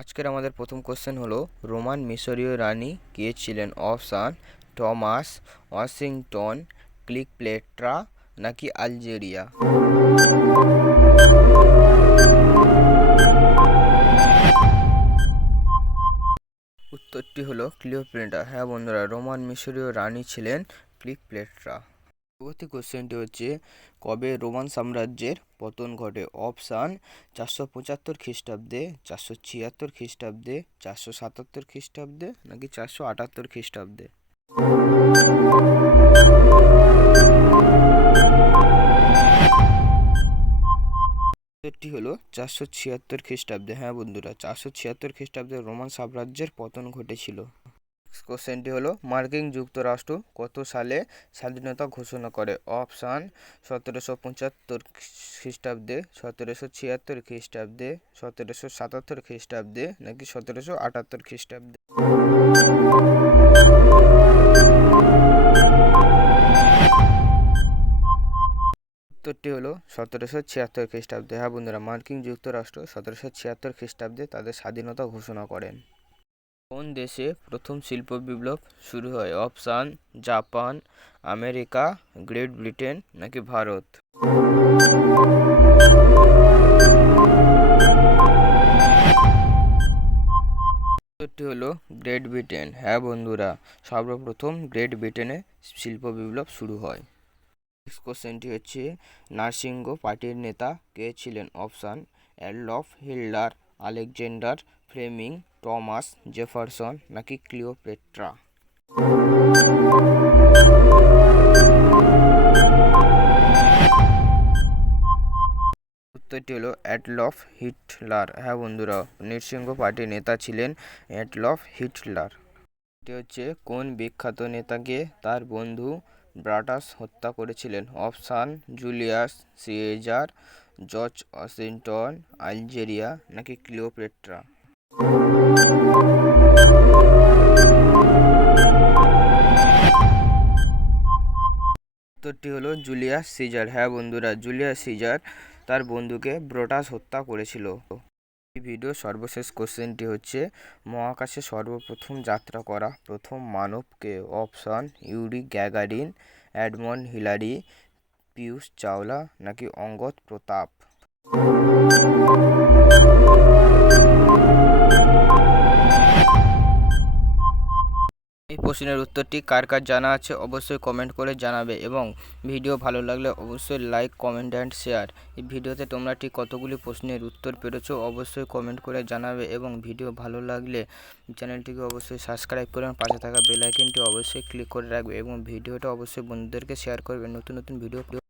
আজকের আমাদের প্রথম কোশ্চেন হলো, রোমান মিশরীয় রানী কে ছিলেন? Option Thomas Washington Cleopatra নাকি আলজেরিয়া উত্তরটি হলো ক্লিওপেট্রা হ্যাঁ বন্ধুরা, রোমান মিশরীয় রানী ছিলেন ক্লিকপ্লেট্রা পরবর্তী কোশ্চেনটি হচ্ছে, কবে রোমান সাম্রাজ্যের পতন ঘটে? অপশান চারশো পঁচাত্তর খ্রিস্টাব্দে, চারশো ছিয়াত্তর খ্রিস্টাব্দে, চারশো সাতাত্তর খ্রিস্টাব্দে, নাকি চারশো আটাত্তর খ্রিস্টাব্দে? উত্তরটি হলো চারশো ছিয়াত্তর খ্রিস্টাব্দে। হ্যাঁ বন্ধুরা, চারশো ছিয়াত্তর খ্রিস্টাব্দে রোমান সাম্রাজ্যের পতন ঘটেছিল। কোশ্চেনটি হলো, মার্কিন যুক্তরাষ্ট্র কত সালে স্বাধীনতা ঘোষণা করে? অপশান, সতেরোশো পঁচাত্তর খ্রিস্টাব্দে, সতেরোশো ছিয়াত্তর খ্রিস্টাব্দে, সতেরোশো সাতাত্তর খ্রিস্টাব্দে নাকি সতেরোশো আটাত্তর খ্রিস্টাব্দে? উত্তরটি হলো, সতেরোশো ছিয়াত্তর খ্রিস্টাব্দে। হ্যাঁ বন্ধুরা, মার্কিন যুক্তরাষ্ট্র সতেরোশো ছিয়াত্তর খ্রিস্টাব্দে তাদের স্বাধীনতা ঘোষণা করেন। কোন দেশে প্রথম শিল্প বিপ্লব শুরু হয়? Option, Japan, America, Great Britain নাকি ভারত? উত্তরটি হলো গ্রেট ব্রিটেন। হ্যাঁ বন্ধুরা, সর্বপ্রথম গ্রেট ব্রিটেনে শিল্প বিপ্লব শুরু হয়। নেক্সট কোশ্চেনটি হচ্ছে, নার্সিংহ পার্টির নেতা কে ছিলেন? Option, Adolf Hitler. Alexander Fleming, Thomas Jefferson নাকি ক্লিওপেট্রা? উত্তরটি হলো অ্যাডলফ হিটলার। হ্যাঁ বন্ধুরা, নৃসিংহ পার্টির নেতা ছিলেন অ্যাডলফ হিটলার। এটি হচ্ছে, কোন বিখ্যাত নেতাকে তার বন্ধু ব্রাটাস হত্যা করেছিলেন? Option, Julius Caesar George Washington, Algeria নাকি ক্লিওপেট্রা? উত্তরটি হলো জুলিয়াস সিজার। হ্যাঁ বন্ধুরা, জুলিয়াস সিজার তার বন্ধুকে ব্রোটাস হত্যা করেছিল। এই ভিডিও সর্বশেষ কোশ্চেনটি হচ্ছে, মহাকাশে সর্বপ্রথম যাত্রা করা প্রথম মানবকে? Option, Yuri Gagarin Edmund Hillary Piyush Chawla নাকি অঙ্গদ প্রতাপ? এই প্রশ্নের উত্তরটি কার কার জানা আছে অবশ্যই কমেন্ট করে জানাবে এবং ভিডিও ভালো লাগলে অবশ্যই লাইক কমেন্ট অ্যান্ড শেয়ার এই ভিডিওতে তোমরা ঠিক কতগুলি প্রশ্নের উত্তর পেরেছ অবশ্যই কমেন্ট করে জানাবে এবং ভিডিও ভালো লাগলে চ্যানেলটিকে অবশ্যই সাবস্ক্রাইব করে পাশে থাকা বেল আইকনটি অবশ্যই ক্লিক করে রাখবে এবং ভিডিওটা অবশ্যই বন্ধুদেরকে শেয়ার করবে। নতুন নতুন ভিডিও